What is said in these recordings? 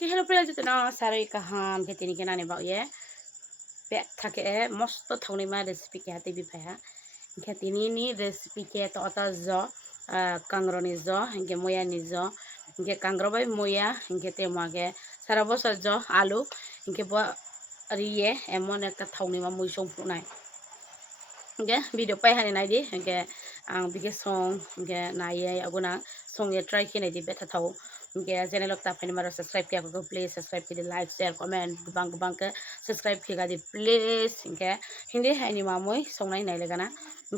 Hello pria jute no sarai kaham ke tini kenani bau ye pe thake mosto thongni ma recipe ke hati bi phaya ke tini ni recipe ke to ata zo kangro ni zo ke moya ni zo ke kangro bai moya ke te ma ke sara bosor zo alu ke bo riye emon ekta thongni ma mui song phunai ke video pai hani nai di ke ang bige song ke naye aguna song ye try ke nai di beta thau ke channel ok tapani maro subscribe kiya ko please subscribe ki like share comment gubang gubang ke subscribe ki ga di please ke hindi hani mamoi songnai nai legana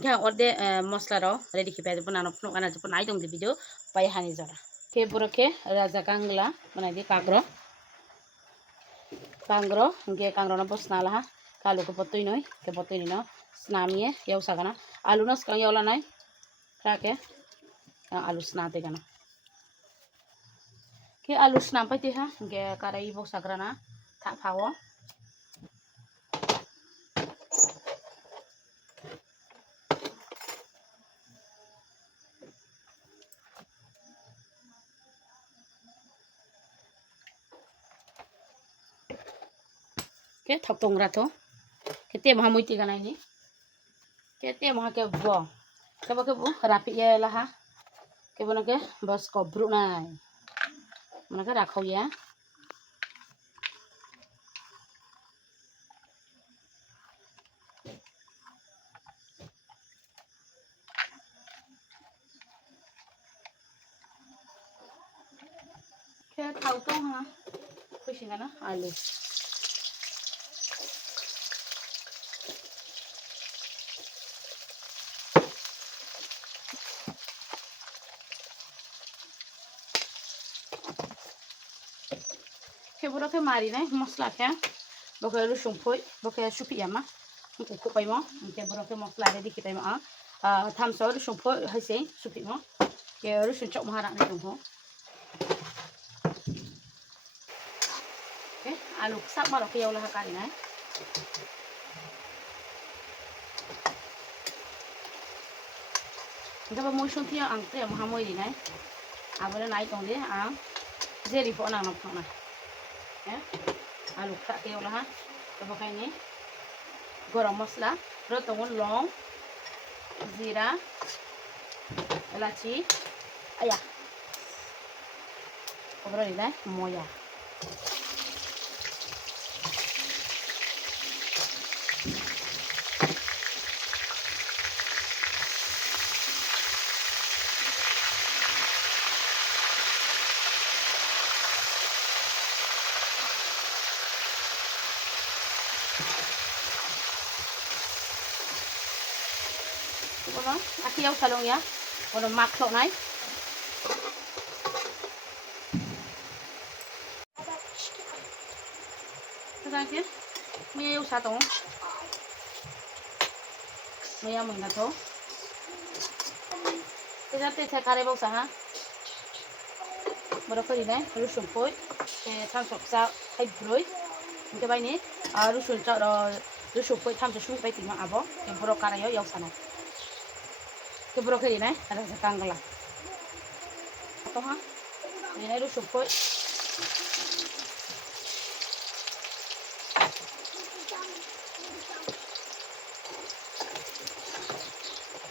ke ode mosla ro ready ki pede buna no phno kana jepun ai dong di video pai hani jara ke boroke raja kangla manai di kangro ke kangro no bos nala ha kalu ko potoi noi ke potoi ni no snamie yau sagana alu no skang yaula nai krake alu snate kana ke alus nampai ti ha ke karai bo sagrana tak phawo ke thok tongra to ke te ma muiti kana ni ke te ma ke bo rapi ye la ha ke bono ke bos ko bru nai mana ke rakhau ya ke thau to ha kuising kana alu ke boro ke mari nai mosla ke boke rusung phoi boke supi ama ke ko pai mo ke boro ke mosla ready ki pai ma tham so rusung phoi haise supi mo ke rusung chok mahara nai dong ho ke alu sak maro ke yaula ha kari nai Gaba moi sung tia ang tre ma moi di nai abole nai tong de ang jeri fo nang nok na alu kha ke ola ha to bakai ni garam masala ro tongon long zira elachi aya obro di nai moya Bono aki yau salong ya bono mak lo nai ke mi yau sa tong mi yau mong na to te kare bau sa ha boro ko di nai rusung phoi ke thang sok sa khai broi ke bai ni rusung cha ro rusung phoi tham sa sung pai ti ma abo ke boro kara yau sa nai ke boro ke di nai ada sa kangla to ha ni nai rusung phoi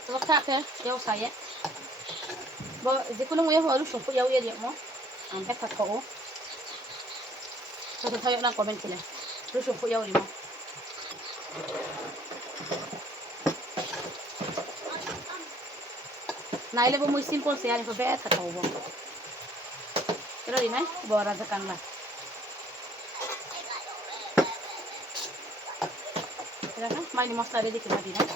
to ka ke yau sa ye bo je kuno mo yau rusung phoi yau ye dia mo ang ka ko to thayo na comment kile rusung phoi yau ri mo naile bo muy simple se ani ko be ta ko bo pero di nai bo raja kangla kira kan mai ni mosla ready ki madi nai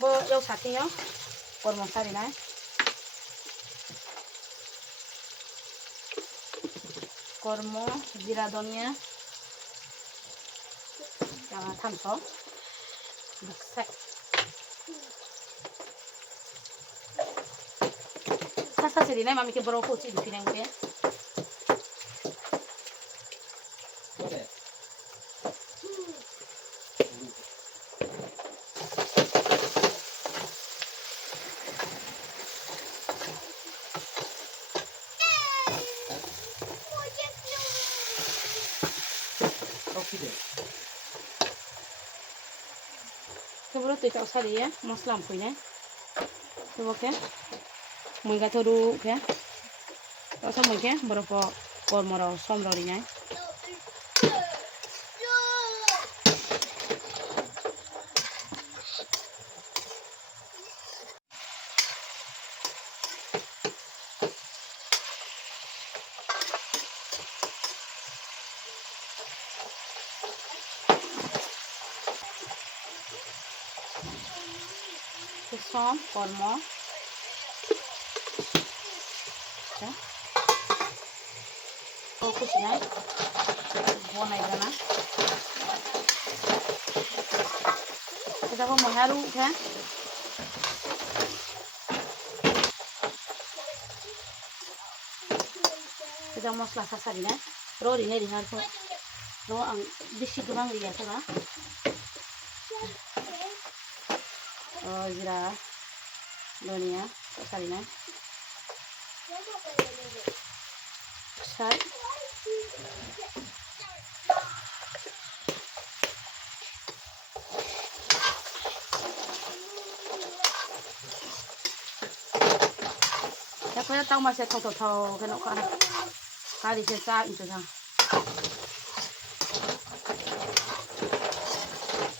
bo yau sakhe yo por mosla di nai kormo zira donia jangan thamso baksak sasa sedi nai mami ke boro ko chi di pinang ke Sebelum tu tak usah dia, maslam pun ya. Sebab ke, mungkin tu dulu ke, tak usah mungkin berapa kormorau somrau ni. Som kormo, ya. Fokus ni, buat naik kana. Kita pun mengharu kan. Kita maslah sasar ni, roti ni dihar tu. Ro ang bisi gemang dia tu lah. Oh jira, dunia sasar ni. Sat. Saya tahu masih tahu kena kan. Kali saya itu kan.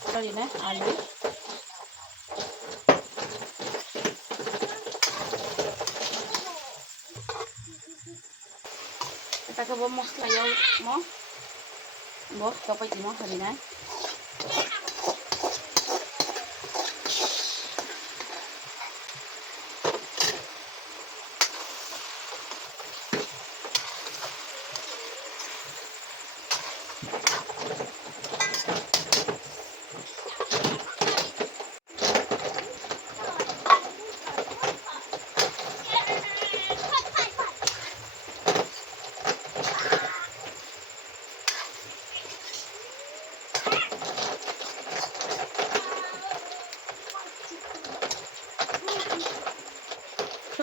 Kali ni alu. Kita ke bawah maslah yang mau. Bawah kapai timah kali ni.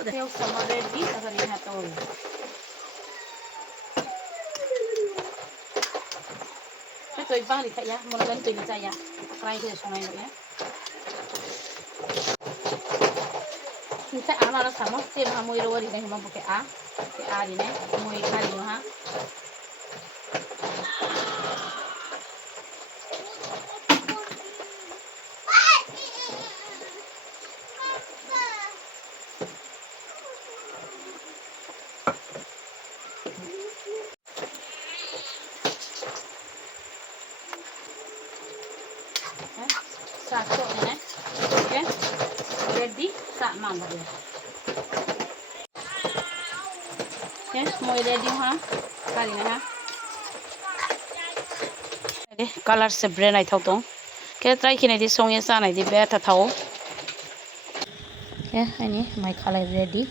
Saya sama ready, saya lihat tahu. Tôi vang thì chạy ya, một lần tùy chạy ya, cái thì xong này nữa ya. Kita ama nó sama, xem ham mui rồi đi này mà cái a đi này, mui khai nữa ha. Satu ini, oke, ready, tak mana dia. Oke, mau ready ha, kali ni ha. Oke, color se brand ay tahu tu. Kita try kini di song yang sana di bear tahu. Oke, ini my color ready.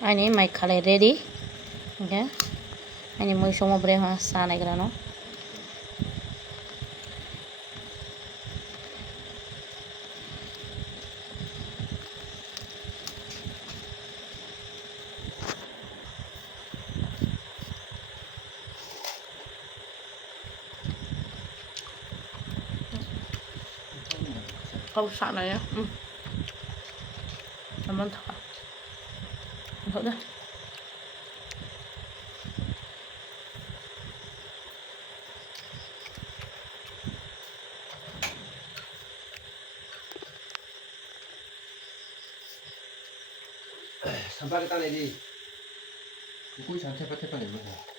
Ini my color ready. Oke, ini mau semua brand ha sana kerana. Kau sana ya. Mantap. Mantap dah. Sampai kita ni di, kuku santai-santai ni.